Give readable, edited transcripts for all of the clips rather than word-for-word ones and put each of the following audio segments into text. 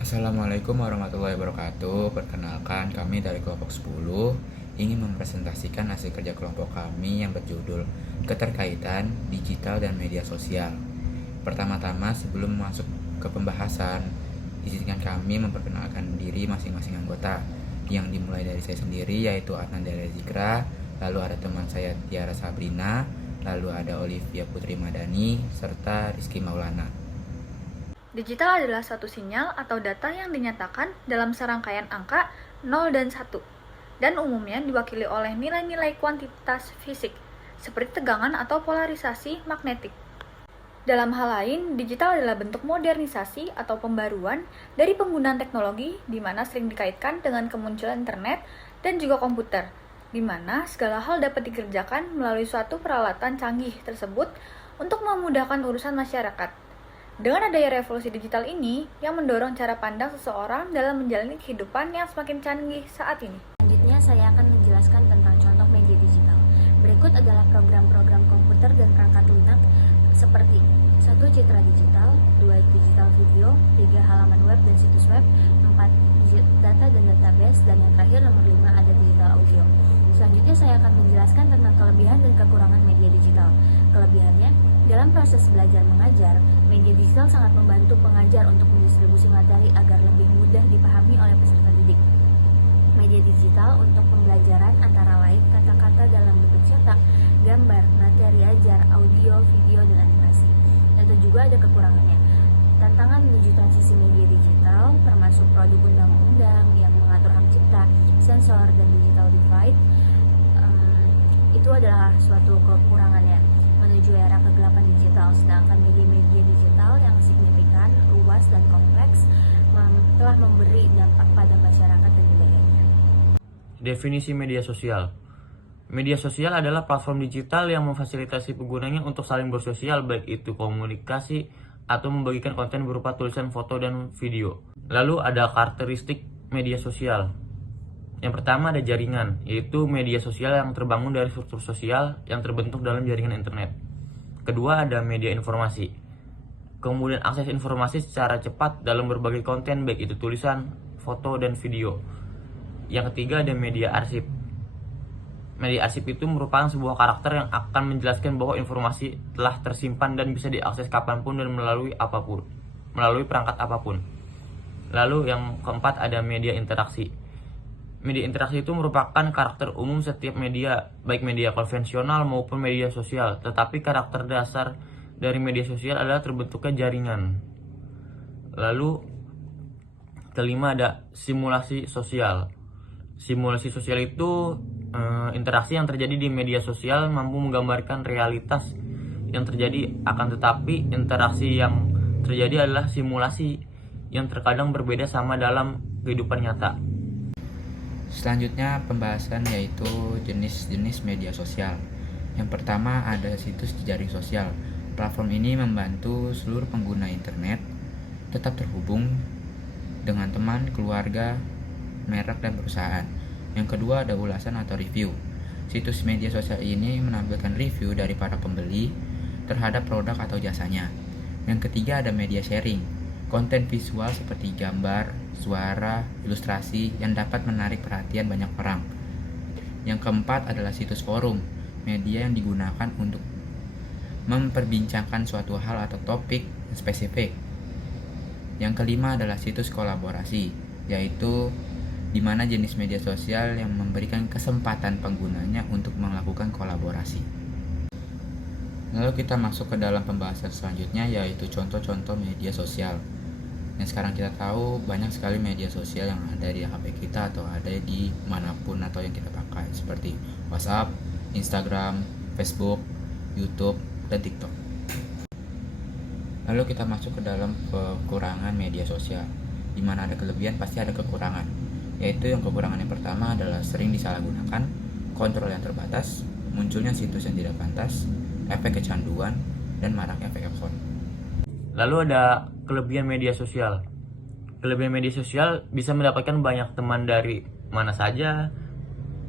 Assalamualaikum warahmatullahi wabarakatuh. Perkenalkan, kami dari kelompok 10 ingin mempresentasikan hasil kerja kelompok kami yang berjudul Keterkaitan Digital dan Media Sosial. Pertama-tama, sebelum masuk ke pembahasan, izinkan kami memperkenalkan diri masing-masing anggota, yang dimulai dari saya sendiri, yaitu Adnan Dela Zikra, lalu ada teman saya Tiara Sabrina, lalu ada Olivia Putri Madani, serta Rizky Maulana. Digital adalah suatu sinyal atau data yang dinyatakan dalam serangkaian angka 0 dan 1, dan umumnya diwakili oleh nilai-nilai kuantitas fisik, seperti tegangan atau polarisasi magnetik. Dalam hal lain, digital adalah bentuk modernisasi atau pembaruan dari penggunaan teknologi di mana sering dikaitkan dengan kemunculan internet dan juga komputer, di mana segala hal dapat dikerjakan melalui suatu peralatan canggih tersebut untuk memudahkan urusan masyarakat. Dengan adanya revolusi digital ini yang mendorong cara pandang seseorang dalam menjalani kehidupan yang semakin canggih saat ini. Selanjutnya saya akan menjelaskan tentang contoh media digital. Berikut adalah program-program komputer dan perangkat lunak seperti 1. Citra digital, 2. Digital video, 3. Halaman web dan situs web, 4. Data dan database, dan yang terakhir nomor 5 ada digital audio. Selanjutnya saya akan menjelaskan tentang kelebihan dan kekurangan media digital. Kelebihannya, dalam proses belajar mengajar, media digital sangat membantu pengajar untuk mendistribusi materi agar lebih mudah dipahami oleh peserta didik. Media digital untuk pembelajaran antara lain kata-kata dalam bentuk cetak, gambar, materi ajar, audio, video, dan animasi. Tentu juga ada kekurangannya. Tantangan menuju transisi media digital termasuk produk undang-undang yang mengatur hak cipta, sensor, dan digital divide. Itu adalah suatu kekurangannya menuju era kegelapan digital, sedangkan media-media digital yang signifikan, luas, dan kompleks telah memberi dampak pada masyarakat dan budayanya. Definisi media sosial. Media sosial adalah platform digital yang memfasilitasi penggunanya untuk saling bersosial, baik itu komunikasi atau membagikan konten berupa tulisan, foto, dan video. Lalu ada karakteristik media sosial. Yang pertama ada jaringan, yaitu media sosial yang terbangun dari struktur sosial yang terbentuk dalam jaringan internet. Kedua ada media informasi. Kemudian akses informasi secara cepat dalam berbagai konten, baik itu tulisan, foto, dan video. Yang ketiga ada media arsip. Media arsip itu merupakan sebuah karakter yang akan menjelaskan bahwa informasi telah tersimpan dan bisa diakses kapanpun dan melalui perangkat apapun. Lalu yang keempat ada media interaksi. Media interaksi itu merupakan karakter umum setiap media, baik media konvensional maupun media sosial. Tetapi karakter dasar dari media sosial adalah terbentuknya jaringan. Lalu kelima ada simulasi sosial. Simulasi sosial itu interaksi yang terjadi di media sosial mampu menggambarkan realitas yang terjadi, akan tetapi interaksi yang terjadi adalah simulasi yang terkadang berbeda sama dalam kehidupan nyata. Selanjutnya pembahasan yaitu jenis-jenis media sosial. Yang pertama ada situs jejaring sosial. Platform ini membantu seluruh pengguna internet tetap terhubung dengan teman, keluarga, merek, dan perusahaan. Yang kedua ada ulasan atau review. Situs media sosial ini menampilkan review dari para pembeli terhadap produk atau jasanya. Yang ketiga ada media sharing. Konten visual seperti gambar, suara, ilustrasi yang dapat menarik perhatian banyak orang. Yang keempat adalah situs forum, media yang digunakan untuk memperbincangkan suatu hal atau topik spesifik. Yang kelima adalah situs kolaborasi, yaitu di mana jenis media sosial yang memberikan kesempatan penggunanya untuk melakukan kolaborasi. Lalu kita masuk ke dalam pembahasan selanjutnya, yaitu contoh-contoh media sosial. Yang sekarang kita tahu banyak sekali media sosial yang ada di HP kita atau ada di manapun atau yang kita pakai, seperti WhatsApp, Instagram, Facebook, YouTube, dan TikTok. Lalu kita masuk ke dalam kekurangan media sosial. Di mana ada kelebihan pasti ada kekurangan. Yaitu yang kekurangan yang pertama adalah sering disalahgunakan, kontrol yang terbatas, munculnya situs yang tidak pantas, efek kecanduan, dan maraknya fake account. Lalu ada kelebihan media sosial. Kelebihan media sosial bisa mendapatkan banyak teman dari mana saja,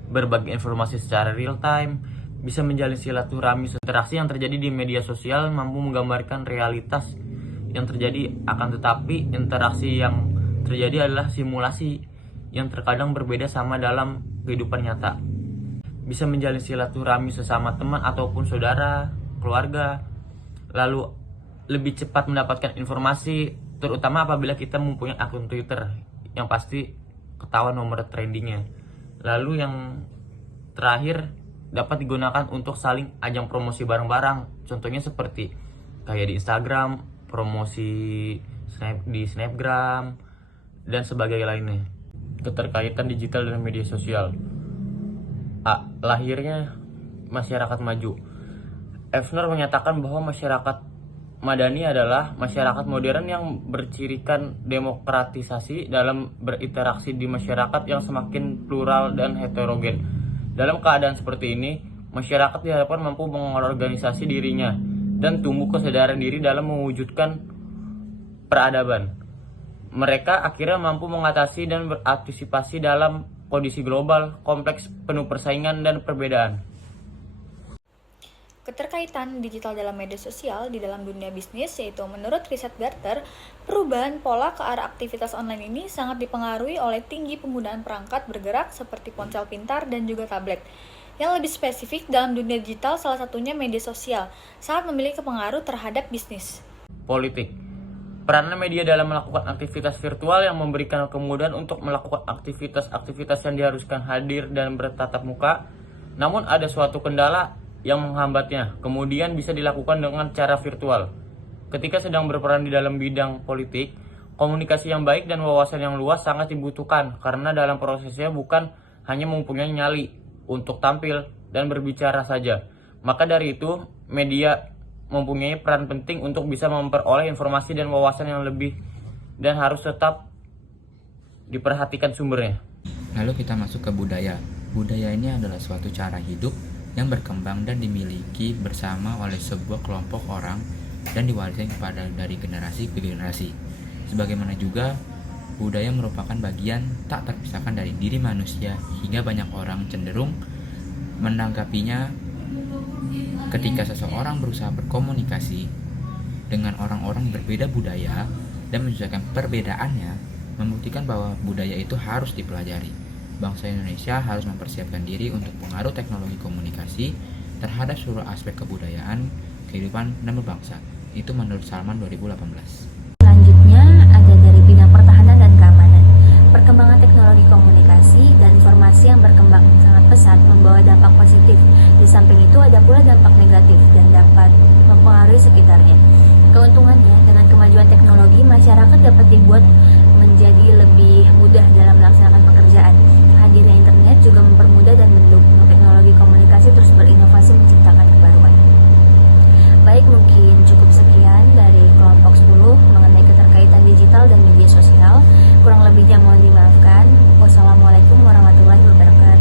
berbagi informasi secara real time, bisa menjalin silaturahmi. Interaksi yang terjadi di media sosial mampu menggambarkan realitas yang terjadi, akan tetapi interaksi yang terjadi adalah simulasi yang terkadang berbeda sama dalam kehidupan nyata. Bisa menjalin silaturahmi sesama teman ataupun saudara, keluarga, lalu lebih cepat mendapatkan informasi, terutama apabila kita mempunyai akun Twitter yang pasti ketahuan nomor trendingnya. Lalu yang terakhir, dapat digunakan untuk saling ajang promosi barang-barang, contohnya seperti kayak di Instagram, promosi di Snapgram, dan sebagainya lainnya. Keterkaitan digital dan media sosial. Lahirnya masyarakat maju. Effner menyatakan bahwa masyarakat madani adalah masyarakat modern yang bercirikan demokratisasi dalam berinteraksi di masyarakat yang semakin plural dan heterogen. Dalam keadaan seperti ini, masyarakat diharapkan mampu mengorganisasi dirinya dan tumbuh kesadaran diri dalam mewujudkan peradaban. Mereka akhirnya mampu mengatasi dan beraktisipasi dalam kondisi global, kompleks, penuh persaingan dan perbedaan. Keterkaitan digital dalam media sosial di dalam dunia bisnis, yaitu menurut riset Gartner, perubahan pola ke arah aktivitas online ini sangat dipengaruhi oleh tinggi penggunaan perangkat bergerak seperti ponsel pintar dan juga tablet. Yang lebih spesifik dalam dunia digital, salah satunya media sosial, sangat memiliki pengaruh terhadap bisnis. Politik. Peran media dalam melakukan aktivitas virtual yang memberikan kemudahan untuk melakukan aktivitas-aktivitas yang diharuskan hadir dan bertatap muka, namun ada suatu kendala yang menghambatnya, kemudian bisa dilakukan dengan cara virtual. Ketika sedang berperan di dalam bidang politik, komunikasi yang baik dan wawasan yang luas sangat dibutuhkan, karena dalam prosesnya bukan hanya mempunyai nyali untuk tampil dan berbicara saja. Maka dari itu, media mempunyai peran penting untuk bisa memperoleh informasi dan wawasan yang lebih, dan harus tetap diperhatikan sumbernya. Lalu kita masuk ke budaya. Budaya ini adalah suatu cara hidup yang berkembang dan dimiliki bersama oleh sebuah kelompok orang dan diwariskan kepada dari generasi ke generasi. Sebagaimana juga budaya merupakan bagian tak terpisahkan dari diri manusia, hingga banyak orang cenderung menanggapinya ketika seseorang berusaha berkomunikasi dengan orang-orang berbeda budaya dan menyesuaikan perbedaannya, membuktikan bahwa budaya itu harus dipelajari. Bangsa Indonesia harus mempersiapkan diri untuk pengaruh teknologi komunikasi terhadap seluruh aspek kebudayaan, kehidupan, dan berbangsa. Itu menurut Salman 2018. Selanjutnya ada dari bidang pertahanan dan keamanan. Perkembangan teknologi komunikasi dan informasi yang berkembang sangat pesat membawa dampak positif. Di samping itu ada pula dampak negatif dan dapat mempengaruhi sekitarnya. Keuntungannya, dengan kemajuan teknologi, masyarakat dapat dibuat menjadi lebih mudah dalam melaksanakan pekerjaan. Hadirnya internet juga mempermudah dan mendukung teknologi komunikasi terus berinovasi menciptakan kebaruan. Baik, mungkin cukup sekian dari kelompok 10 mengenai keterkaitan digital dan media sosial. Kurang lebihnya mohon dimaafkan. Wassalamualaikum warahmatullahi wabarakatuh.